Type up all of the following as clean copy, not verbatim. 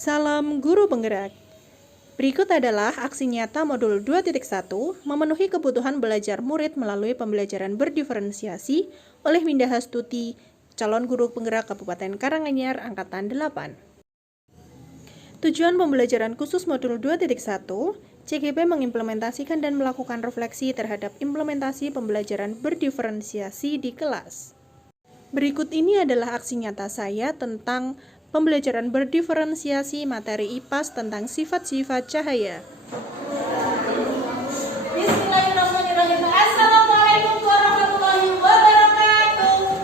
Salam Guru Penggerak. Berikut adalah aksi nyata modul 2.1 memenuhi kebutuhan belajar murid melalui pembelajaran berdiferensiasi oleh Winda Hastuti, calon guru penggerak Kabupaten Karanganyar Angkatan 8. Tujuan pembelajaran khusus modul 2.1, CGP mengimplementasikan dan melakukan refleksi terhadap implementasi pembelajaran berdiferensiasi di kelas. Berikut ini adalah aksi nyata saya tentang pembelajaran berdiferensiasi materi IPAS tentang sifat-sifat cahaya. Bismillahirrahmanirrahim. Assalamualaikum warahmatullahi wabarakatuh.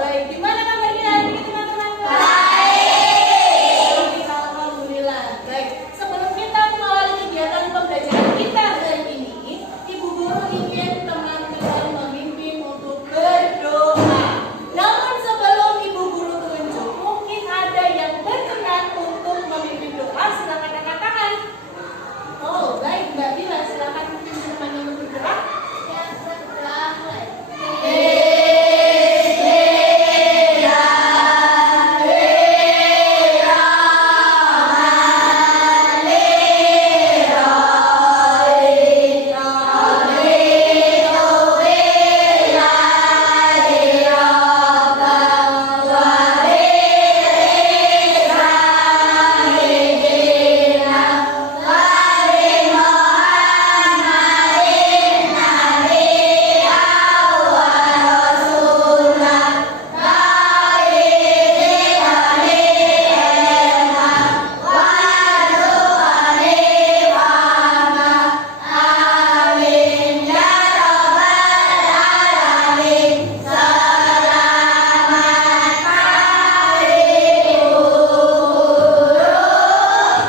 Baik, gimana kabarnya hari ini teman-teman? Baik, alhamdulillah. Baik, sebelum kita mengawali kegiatan pembelajaran kita hari ini, Ibu Guru ingin teman-teman memimpin untuk berdoa. Namun sebelum Ibu Guru tunjuk, mungkin ada yang berkenan untuk memimpin doa. Silakan angkat tangan. Oh, baik, Mbak Bila, silakan memimpin teman-teman untuk berdoa.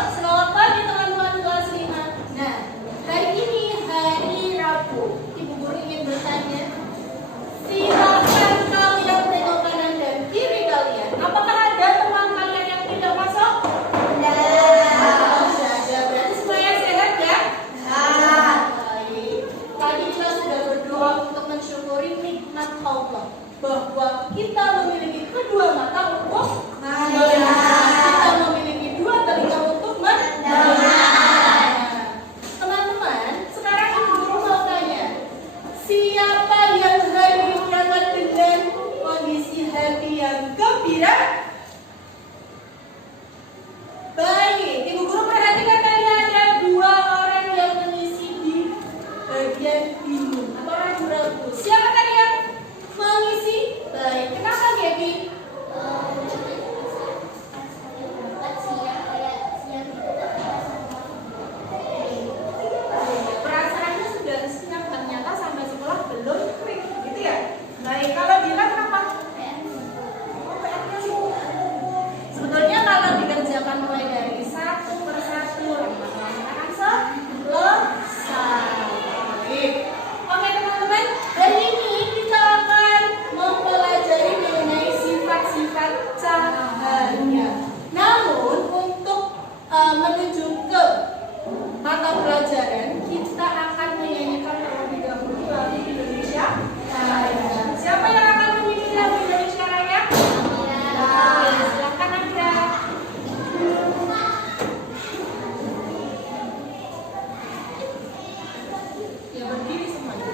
Selamat pagi teman-teman kelas 5. Nah, hari ini hari Rabu. Ibu Guru ingin bertanya, silakan kalian tengok kanan dan kiri kalian. Apakah ada teman kalian yang tidak masuk? Tidak ada. Berarti semuanya sehat ya? Baik. Tadi kita sudah berdoa untuk mensyukuri nikmat Allah bahwa kita memiliki kedua mata untuk melihat. Kita memiliki dua telinga untuk mendengar. Teman-teman, sekarang Ibu Guru mau tanya, siapa yang hari ini berangkat dengan kondisi hati yang gembira? Baik, Ibu Guru perhatikan tadi ada dua orang yang mengisi di bagian bingung atau ragu-ragu. Siapa tadi yang mengisi? Baik, kenapa Gaby? Perasaannya sudah siap, ternyata sampai sekolah belum klik, gitu ya? Baik, kalau Dila kenapa? Sebetulnya kalau dikerjakan mulai dari satu persatu, lama-lama akan selesai. Baik. Oke teman-teman, hari ini kita akan mempelajari mengenai sifat-sifat cahaya. Namun untuk menuju ke mata pelajaran, kita akan menyanyikan terlebih dahulu lagu Indonesia Raya. Siapa yang akan menyanyi lagu Indonesia Raya? Silakan Anda. Ya berdiri semuanya.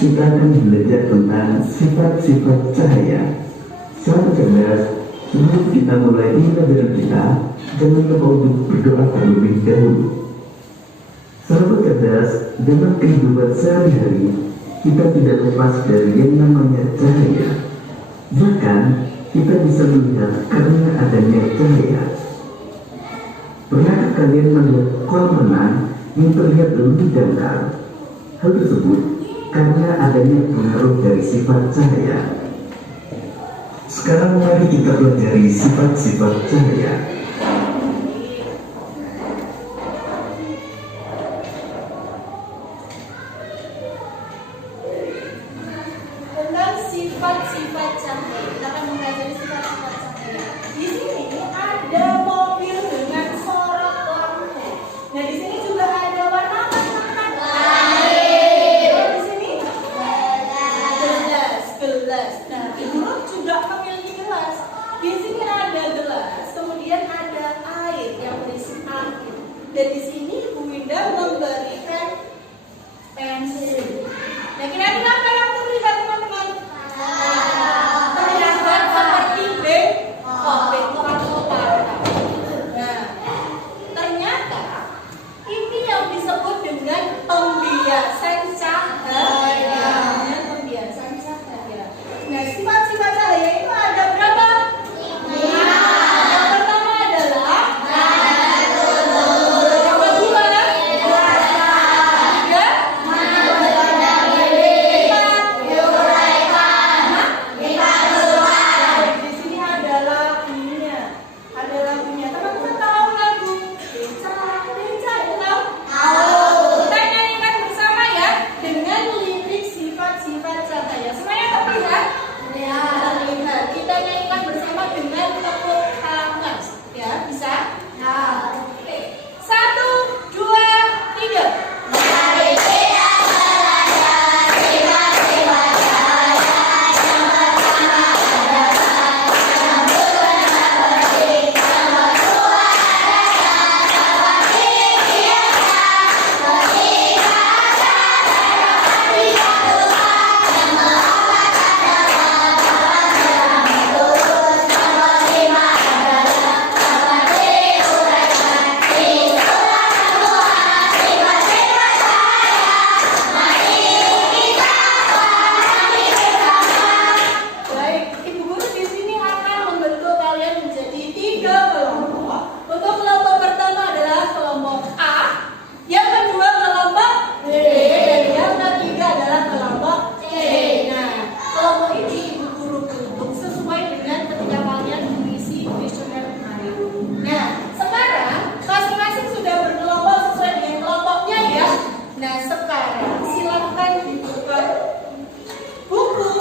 kita akan belajar tentang sifat-sifat cahaya. Sahabat cerdas, sebelum kita mulai pelajaran kita, jangan lupa untuk berdoa terlebih dahulu. Sahabat cerdas, dalam kehidupan sehari-hari, kita tidak lepas dari yang namanya cahaya. Bahkan, kita bisa melihat karena adanya cahaya. Pernahkah kalian melihat kolam renang yang terlihat lebih dangkal? Hal tersebut karena adanya pengaruh dari sifat cahaya. Sekarang mari kita pelajari sifat-sifat cahaya. Tentang sifat-sifat cahaya, kita akan mempelajari sifat-sifat cahaya. Di sini ada mobil dengan sorot lampu. Nah, di sini juga ada warna apa, teman-teman? Di sini gelas. Nah, ibu juga memiliki gelas. Di sini ada gelas, kemudian ada air yang berisi air. Dan di sini Bu Winda memberikan pensil. Nah, kira-kira apa yang terlihat, teman-teman? Terlihat seperti bengkok atau warna. Nah, ternyata ini yang disebut dengan pembiasan cahaya. Pembiasan cahaya. Nah, sifat-sifat cahaya itu ada berapa? 5. Yang pertama adalah yang kedua, 3, di sini ada lagunya. Teman-teman tahu lagu Beca ya tahu? Kita nyanyikan bersama ya dengan lirik sifat-sifat cahaya. Semuanya terlihat? Terlihat. Kita nyanyikan bersama dengan tepuk tangan. Ya, bisa? Oke. 1, 2, 3. Baik, Ibu Guru di sini akan membentuk kalian menjadi 3 kelompok. Untuk kelompok pertama adalah kelompok A, yang kedua kelompok B, dan yang ketiga adalah kelompok C. Nah, kelompok ini Ibu Guru bentuk sesuai dengan ketika kalian mengisi kuesioner kemarin. Nah, sekarang masing-masing sudah berkelompok sesuai dengan kelompoknya ya. Nah, sekarang silakan dibuka buku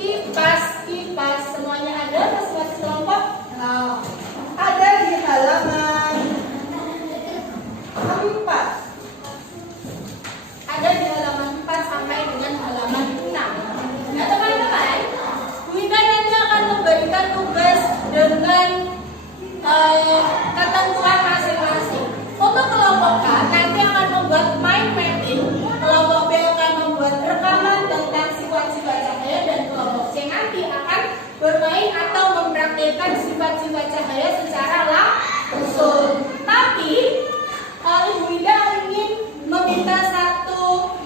kipas semuanya ada masing-masing kelompok. Ada di halaman 4. Ada di halaman 4 sampai dengan halaman 6. Nah, teman-teman, Bu Indah nanti akan memberikan tugas dengan ketentuan masing-masing. Untuk kelompok A nanti akan membuat mind mapping, kelompok B akan membuat rekaman tentang sifat-sifat cahaya, dan kelompok C nanti akan bermain atau mempraktikkan sifat-sifat cahaya secara langsung. Tapi kalau Bu Indah ingin meminta satu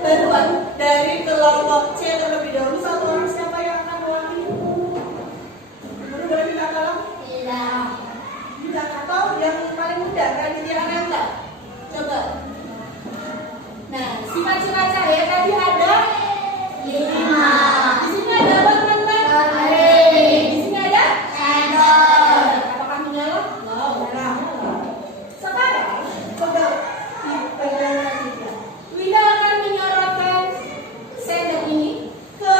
bantuan dari kelompok C terlebih dahulu, satu orang siapa yang akan mewakili? Guru boleh minta tolong? Tidak, atau yang paling mudah Raditya Ananta. Coba. Nah, sifat-sifat cahaya tadi ada 5. Di sini ada apa, teman-teman? Di sini ada cendol. Apakah menyala? Menyala. Sekarang coba dipegang Raditya. Winda akan menyorotkan sendok ini ke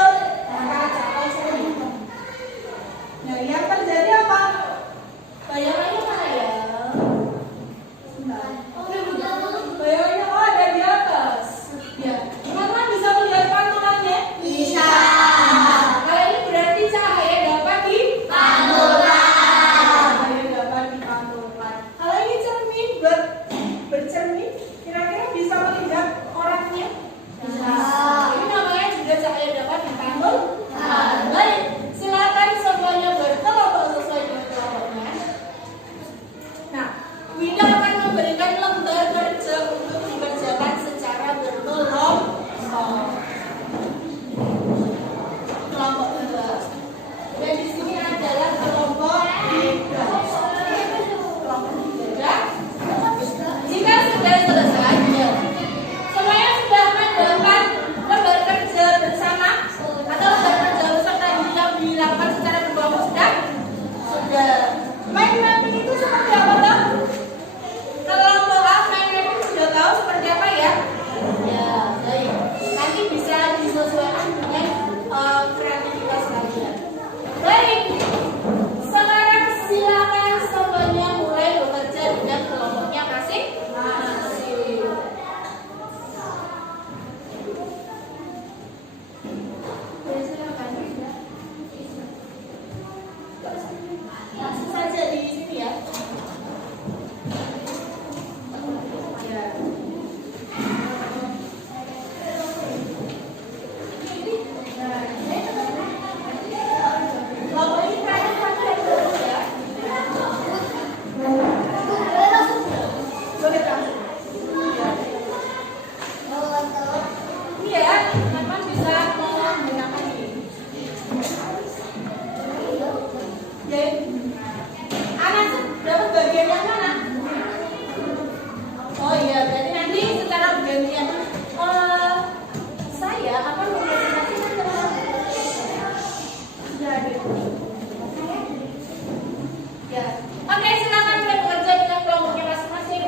hadir. Ya, oke, silakan mulai bekerja dengan kelompoknya masing-masing.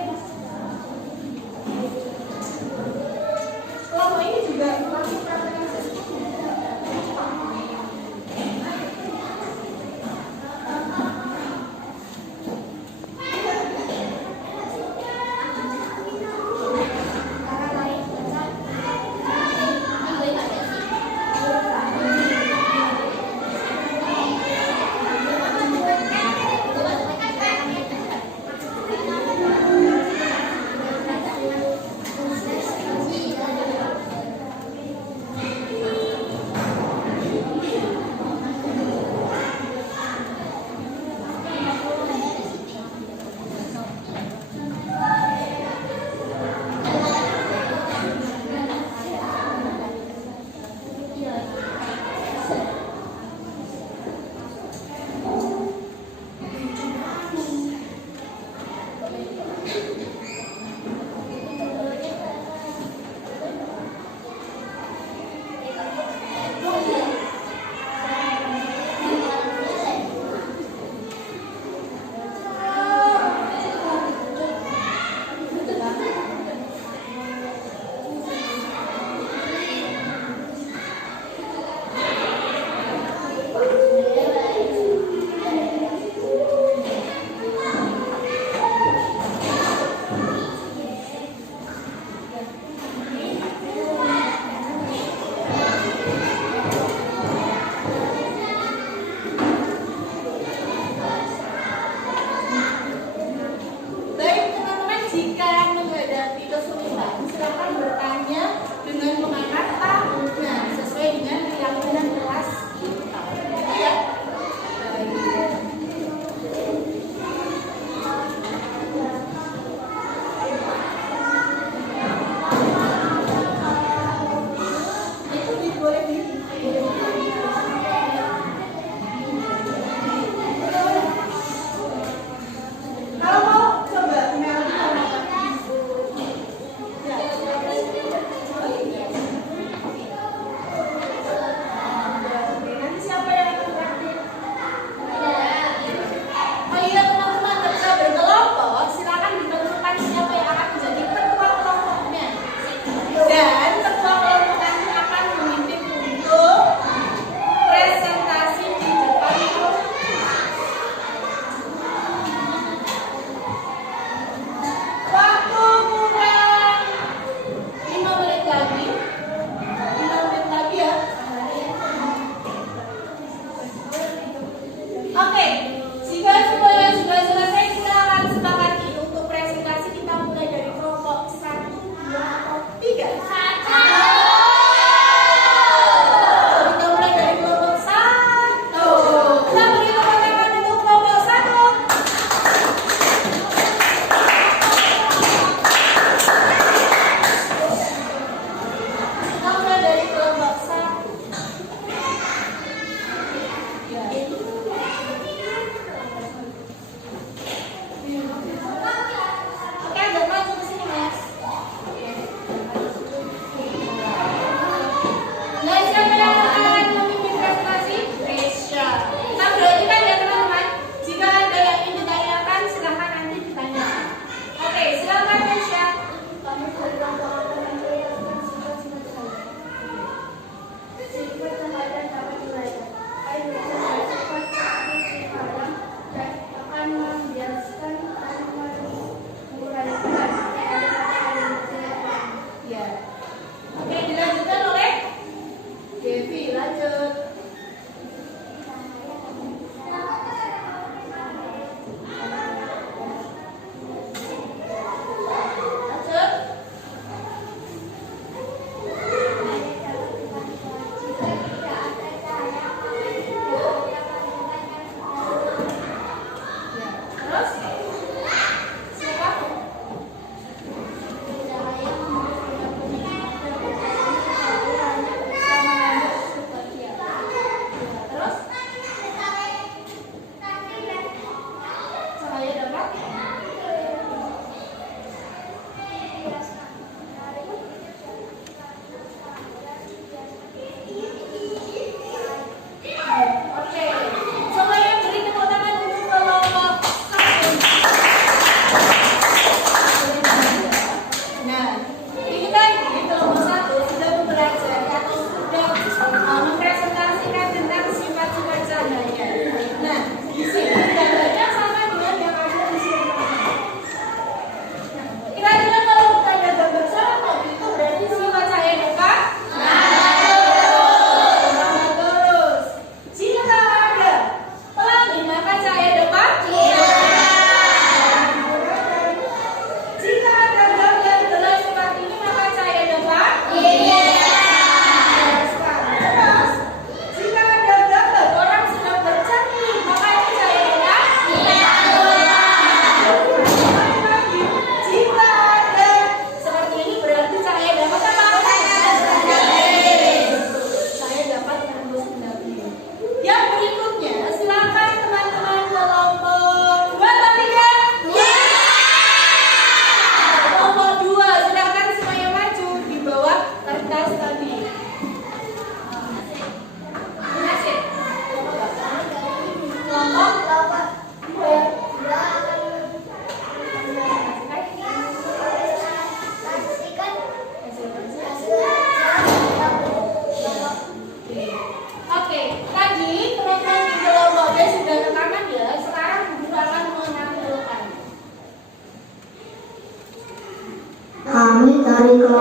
Kelompok ini juga melakukan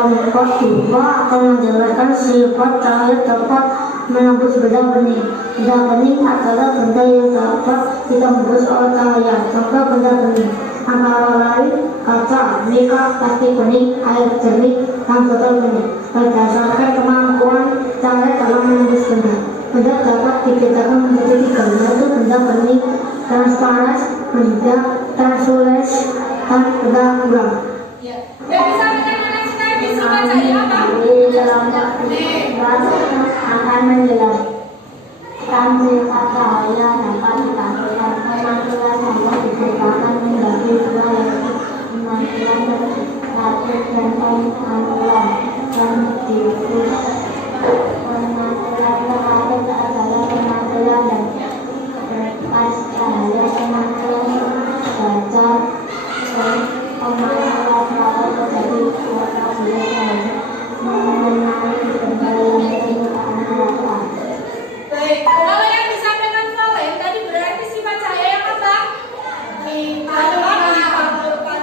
kelompok 2 akan menjelaskan sifat cahaya dapat menembus benda bening. Benda bening adalah benda yang dapat ditembus oleh cahaya. Contoh benda bening antara lain kaca, mika, plastik bening, air jernih, dan botol bening. Berdasarkan kemampuan cahaya dalam menembus benda, benda dapat dibedakan menjadi 3, yaitu benda bening, transparan, benda translus, dan benda ulang. Yang bisa mengenai sifat cahaya apa? Akan menjelaskan sifat cahaya dapat ditampilkan. Pemantulan cahaya dibedakan menjadi 2, yaitu pemantulan relatif dan pemantulan difus. Pemantulan relatif adalah pemantulan dan berpas cahaya, pemantulan belajar dan pemantulan kalau terjadi warna biru cahaya mengenai benda yang permukaan rata. Baik, kalau yang disampaikan Valen tadi berarti sifat cahaya yang apa? Dipantulkan.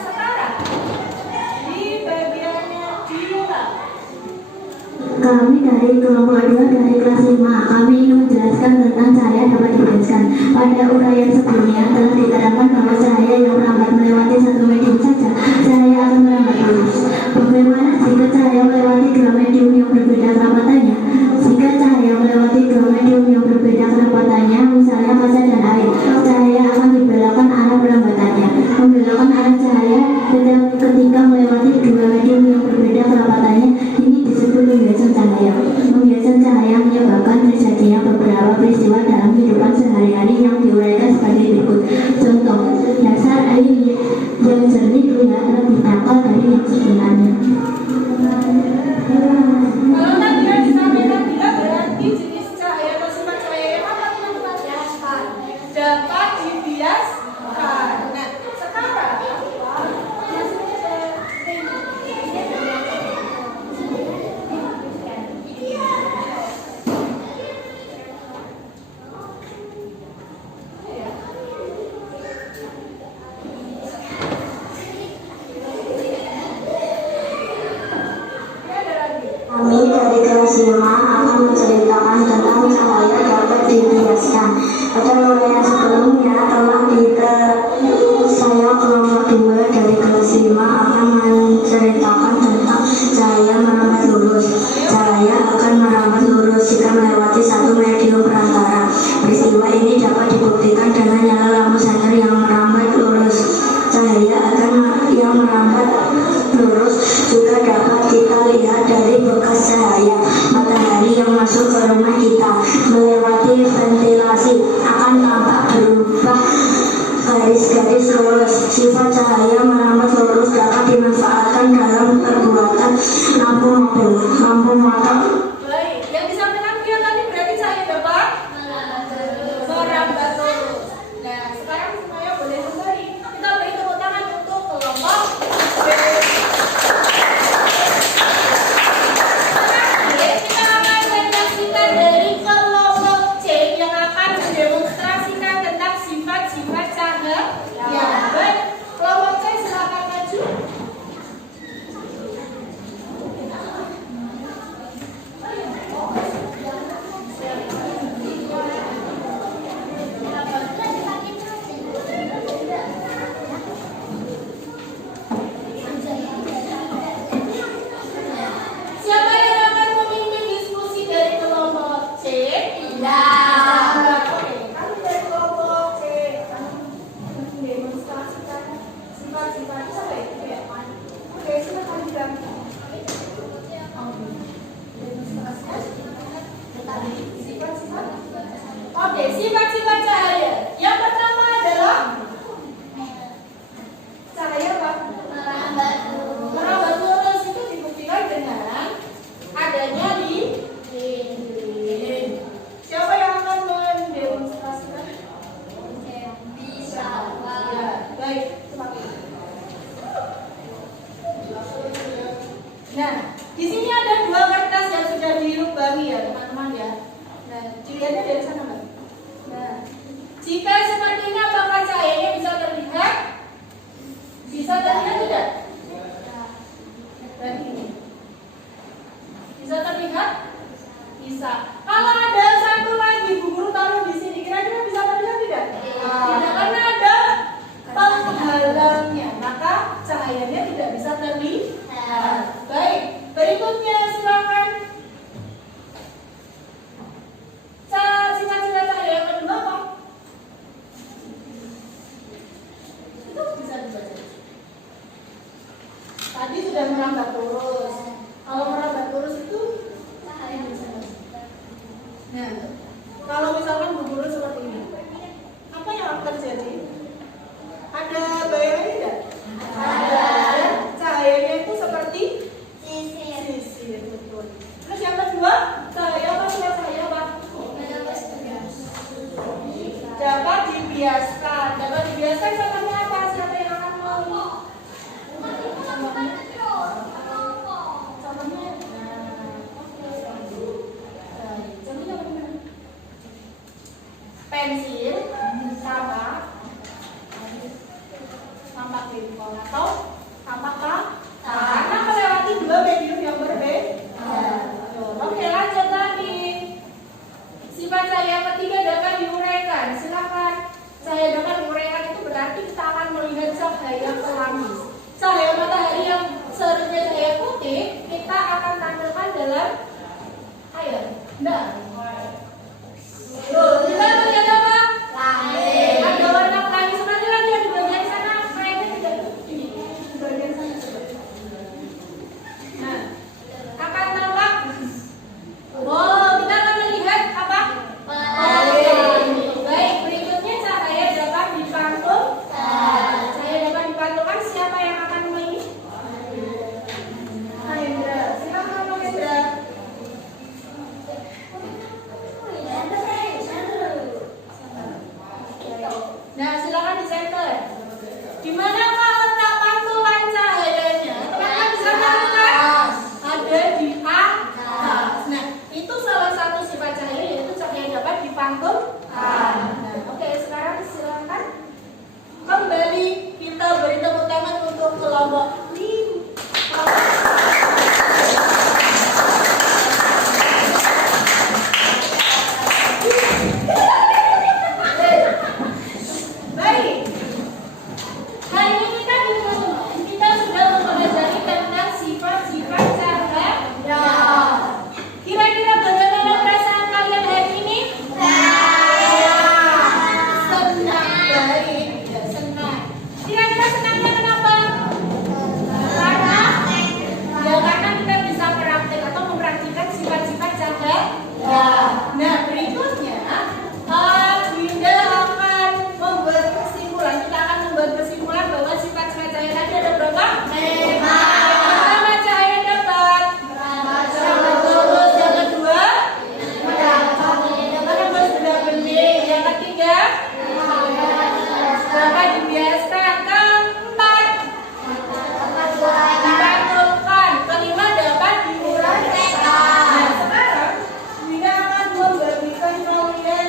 Sekarang di bagiannya Dila. Kami dari kelompok 2 dari kelas 5, kami ingin menjelaskan tentang cahaya dapat dijelaskan. Pada uraian sebelumnya telah diterangkan bahwa cahaya yang merambat melewati satu medium saja, cahaya akan merambat lurus. Bagaimana jika cahaya melewati 2 medium yang berbeda kerapatannya? Jika cahaya melewati 2 medium yang berbeda kerapatannya, misalnya kaca dan air, cahaya akan dibelokkan arah perambatannya. Membelokkan arah cahaya ketika melewati 2 medium yang berbeda kerapatannya, ini disebut pembiasan cahaya. Pembiasan cahaya menyebabkan terjadinya beberapa peristiwa dalam kehidupan sehari-hari yang diuraikan sebagai berikut. Contoh, dasar air yang jernih terlihat lebih tangkal dari yang sebenarnya. Kalau tadi yang disampaikan Dila berarti jenis cahaya atau sifat cahaya yang apa teman-teman? Dapat dibiaskan. Nah, sekarang Kami dari kelas 5 akan menceritakan tentang cahaya dapat dibiaskan. Pada uraian sebelumnya telah saya kelompok 2 dari kelas 5 akan menceritakan tentang cahaya merambat lurus. Cahaya akan merambat lurus jika melewati satu medium perantara. Peristiwa ini dapat dibuktikan dengan nyala lampu senter yang merambat lurus. Cahaya yang merambat lurus juga dapat kita lihat dari bekas cahaya matahari yang masuk ke rumah kita melewati ventilasi akan tampak berubah garis-garis lurus. Sifat cahaya merambat lurus dapat dimanfaatkan dalam perbuatan lampu mobil, lampu motor. baik, yang disampaikan Vio tadi berarti cahaya dapat merambat lurus. Nah, sekarang semuanya boleh kembali. Kita beri tepuk tangan untuk kelompok B. Kita akan menyaksikan dari kelompok C yang akan mendemonstrasikan tentang sifat-sifat cahaya. Ya, baik. Kelompok C silakan maju. Siapa yang akan memimpin diskusi dari kelompok C? Oke, kami dari kelompok C akan mendemonstrasikan sifat-sifat cahaya. Oke, silakan bilang. Sifat-sifat. Oke, sifat-sifat cahaya. Yang pertama adalah cahaya apa? Merambat lurus itu dibuktikan dengan adanya lilin. Siapa yang akan mendemonstrasikan? Ya, baik. Nah, di sini ada 2 kertas yang sudah dilubangi ya teman-teman ya. Nah, dilihatnya dari sana Mbak. Nah, jika seperti ini apakah cahayanya bisa terlihat? Bisa terlihat tidak? dibiaskan. Dapat dibiaskan contohnya apa? Siapa yang akan mau? Pensil, tampak pimpol atau tampak karena melewati dua medium yang berbeda. Oke, lanjut lagi. Sifat cahaya ketiga dapat diuraikan. Silakan. Cahaya dapat diuraikan itu berarti kita akan melihat cahaya pelangi. Cahaya matahari yang seharusnya cahaya putih kita akan tampilkan dalam air. Nah, tuh, kita melihat apa? Langit. Ada warna pelangi seperti lagi di bagian sana. Kayaknya tidak ini. Di bagian sana. Nah, akan tampak. Oh, kita akan melihat apa? Pelangi. Baik, berikutnya cahaya dapat dipantulkan. Cahaya dapat dipantulkan. Siapa yang akan memilih? Mahendra. Silakan Mahendra. Nah, silakan di center. Di mana letak pantulan cahayanya? Teman-teman bisa melakukan? Ada di atas. Nah, itu salah satu sifat cahaya yaitu cahaya dapat dipantulkan. Nah, oke, sekarang silakan kembali kita beri tepuk tangan untuk kelompok 5. Baik. Hari ini kita sudah mempelajari tentang sifat-sifat cahaya. Kira-kira bagaimana perasaan kalian hari ini? Senang. Baik, ya, senang. Kira-kira senangnya kenapa? Karena kita bisa praktek atau mempraktikkan sifat-sifat cahaya. Nah, berikutnya Winda akan membuat kesimpulan. Kita akan membuat kesimpulan bahwa sifat-sifat cahaya tadi ada berapa? 5. Pertama, cahaya dapat. Terus yang kedua, terus benda bening. Yang ketiga, dapat dibiaskan. Keempat, dipantulkan. Kelima, dapat diuraikan. Nah, sekarang Winda akan membagikan kalian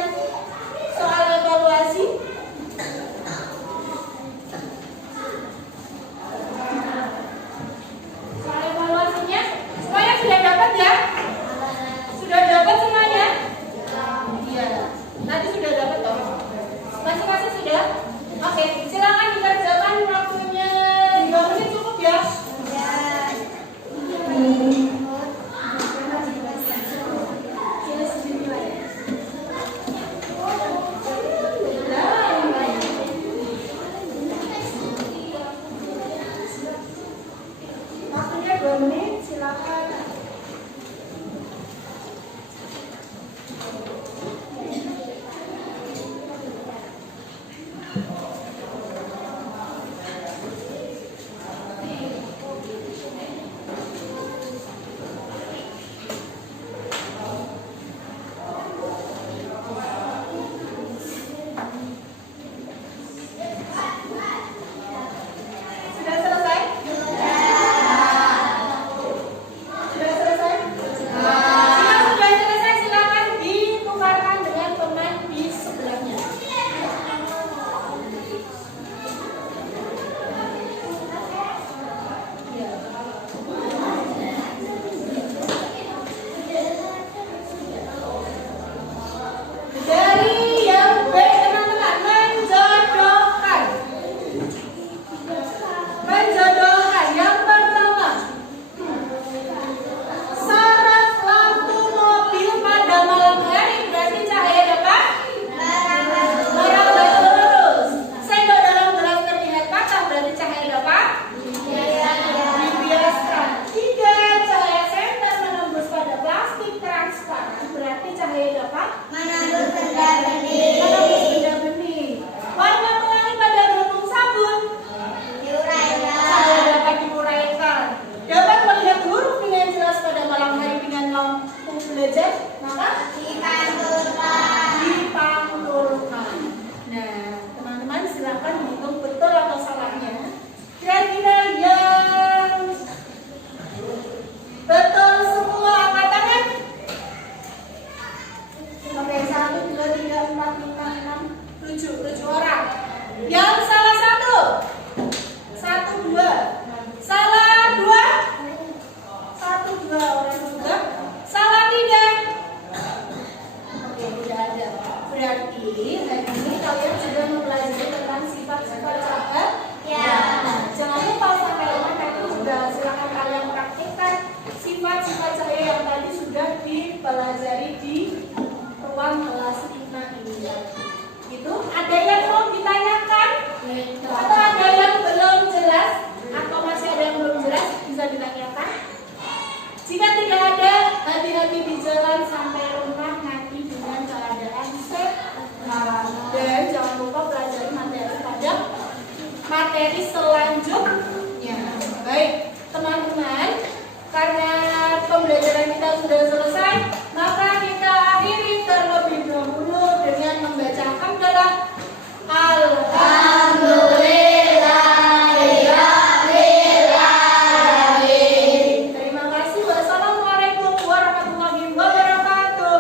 soal evaluasi. Soal evaluasinya semuanya sudah dapat ya? Sudah dapat semuanya? Iya. Tadi sudah dapat toh? Masing-masing sudah? Oke, silakan dikerjakan waktunya 2 menit cukup ya? Waktunya 2 menit, silakan. Berarti hari ini kalian sudah mempelajari tentang sifat-sifat cahaya. Nah, jangan lupa sampai rumah itu sudah silakan kalian praktikkan sifat-sifat cahaya yang tadi sudah dipelajari di ruang kelas 5 ini. Gitu. Ada yang mau ditanyakan? Atau ada yang belum jelas? Atau masih ada yang belum jelas? Bisa ditanyakan? Jika tidak ada, hati-hati di jalan sampai rumah nanti dengan keadaan sehat. Dan jangan lupa pelajari materi pada materi selanjutnya. Baik, teman-teman, karena pembelajaran kita sudah selesai, maka kita akhiri terlebih dahulu dengan membaca hamdalah. Terima kasih. Wassalamualaikum warahmatullahi wabarakatuh.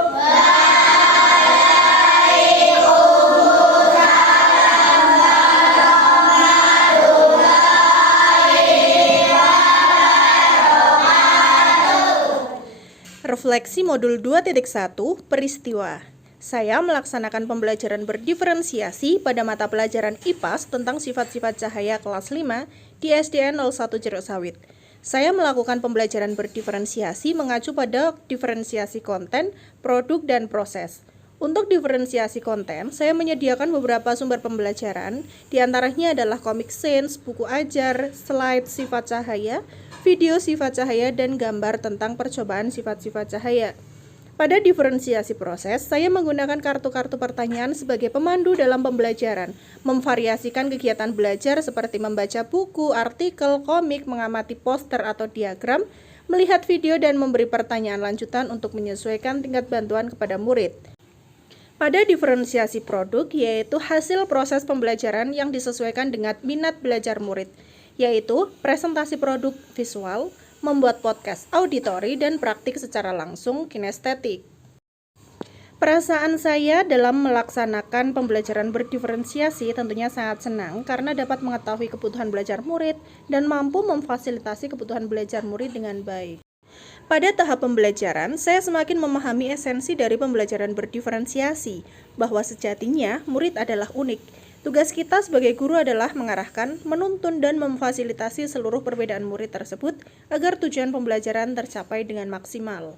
Refleksi modul 2.1 peristiwa. Saya melaksanakan pembelajaran berdiferensiasi pada mata pelajaran IPAS tentang sifat-sifat cahaya kelas 5 di SDN 01 Jeruk Sawit. Saya melakukan pembelajaran berdiferensiasi mengacu pada diferensiasi konten, produk, dan proses. Untuk diferensiasi konten, saya menyediakan beberapa sumber pembelajaran, diantaranya adalah comic scenes, buku ajar, slide sifat cahaya, video sifat cahaya, dan gambar tentang percobaan sifat-sifat cahaya. Pada diferensiasi proses, saya menggunakan kartu-kartu pertanyaan sebagai pemandu dalam pembelajaran, memvariasikan kegiatan belajar seperti membaca buku, artikel, komik, mengamati poster atau diagram, melihat video, dan memberi pertanyaan lanjutan untuk menyesuaikan tingkat bantuan kepada murid. Pada diferensiasi produk, yaitu hasil proses pembelajaran yang disesuaikan dengan minat belajar murid, yaitu presentasi produk visual, membuat podcast auditori, dan praktik secara langsung kinestetik. Perasaan saya dalam melaksanakan pembelajaran berdiferensiasi tentunya sangat senang karena dapat mengetahui kebutuhan belajar murid dan mampu memfasilitasi kebutuhan belajar murid dengan baik. Pada tahap pembelajaran, saya semakin memahami esensi dari pembelajaran berdiferensiasi, bahwa sejatinya murid adalah unik. Tugas kita sebagai guru adalah mengarahkan, menuntun, dan memfasilitasi seluruh perbedaan murid tersebut agar tujuan pembelajaran tercapai dengan maksimal.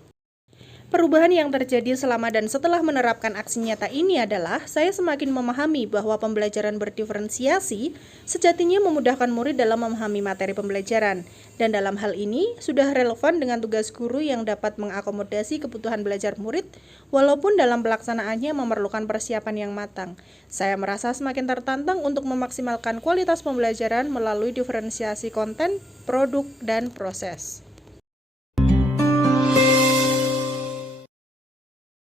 Perubahan yang terjadi selama dan setelah menerapkan aksi nyata ini adalah saya semakin memahami bahwa pembelajaran berdiferensiasi sejatinya memudahkan murid dalam memahami materi pembelajaran, dan dalam hal ini sudah relevan dengan tugas guru yang dapat mengakomodasi kebutuhan belajar murid walaupun dalam pelaksanaannya memerlukan persiapan yang matang. Saya merasa semakin tertantang untuk memaksimalkan kualitas pembelajaran melalui diferensiasi konten, produk, dan proses.